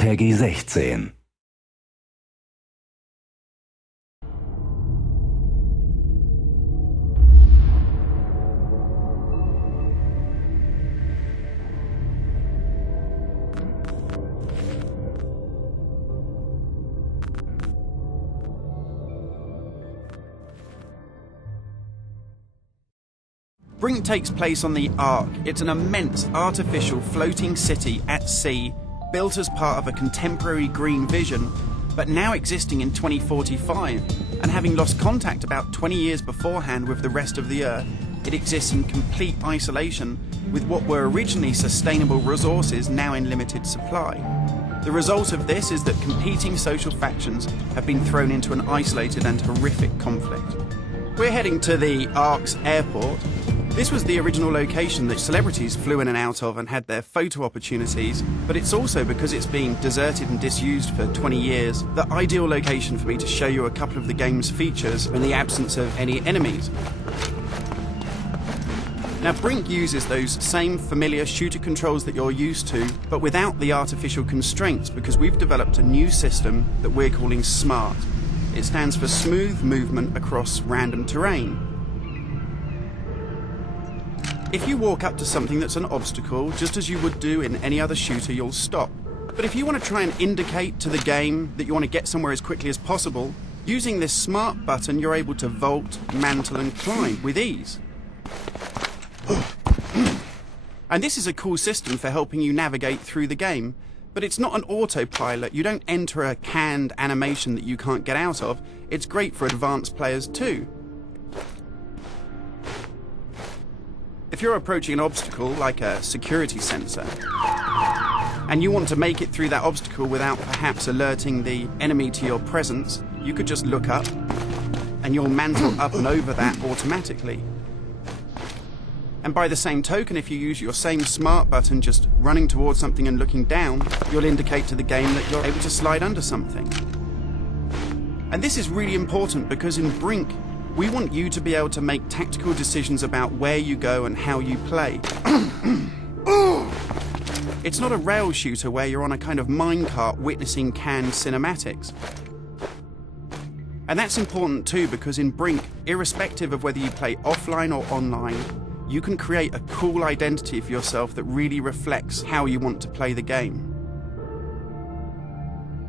Peggy 16. Brink takes place on the Ark. It's an immense artificial floating city at sea, built as part of a contemporary green vision, but now existing in 2045, and having lost contact about 20 years beforehand with the rest of the Earth, it exists in complete isolation, with what were originally sustainable resources now in limited supply. The result of this is that competing social factions have been thrown into an isolated and horrific conflict. We're heading to the Ark's airport. This was the original location that celebrities flew in and out of and had their photo opportunities, but it's also, because it's been deserted and disused for 20 years, the ideal location for me to show you a couple of the game's features in the absence of any enemies. Now, Brink uses those same familiar shooter controls that you're used to, but without the artificial constraints, because we've developed a new system that we're calling SMART. It stands for Smooth Movement Across Random Terrain. If you walk up to something that's an obstacle, just as you would do in any other shooter, you'll stop. But if you want to try and indicate to the game that you want to get somewhere as quickly as possible, using this SMART button, you're able to vault, mantle and climb with ease. And this is a cool system for helping you navigate through the game, but it's not an autopilot. You don't enter a canned animation that you can't get out of. It's great for advanced players too. If you're approaching an obstacle like a security sensor, and you want to make it through that obstacle without perhaps alerting the enemy to your presence, you could just look up and you'll mantle up and over that automatically. And by the same token, if you use your same SMART button just running towards something and looking down, you'll indicate to the game that you're able to slide under something. And this is really important because in Brink, we want you to be able to make tactical decisions about where you go and how you play. It's not a rail shooter where you're on a kind of minecart witnessing canned cinematics. And that's important too, because in Brink, irrespective of whether you play offline or online, you can create a cool identity for yourself that really reflects how you want to play the game.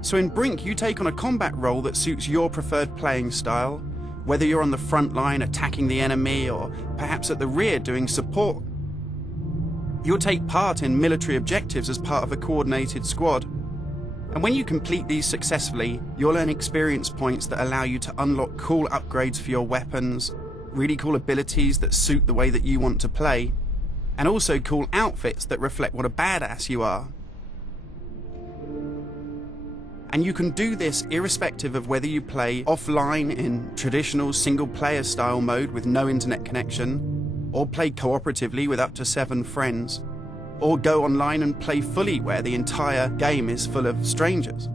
So in Brink, you take on a combat role that suits your preferred playing style, whether you're on the front line attacking the enemy or perhaps at the rear doing support. You'll take part in military objectives as part of a coordinated squad. And when you complete these successfully, you'll earn experience points that allow you to unlock cool upgrades for your weapons, really cool abilities that suit the way that you want to play, and also cool outfits that reflect what a badass you are. And you can do this irrespective of whether you play offline in traditional single-player style mode with no internet connection, or play cooperatively with up to 7 friends, or go online and play fully where the entire game is full of strangers.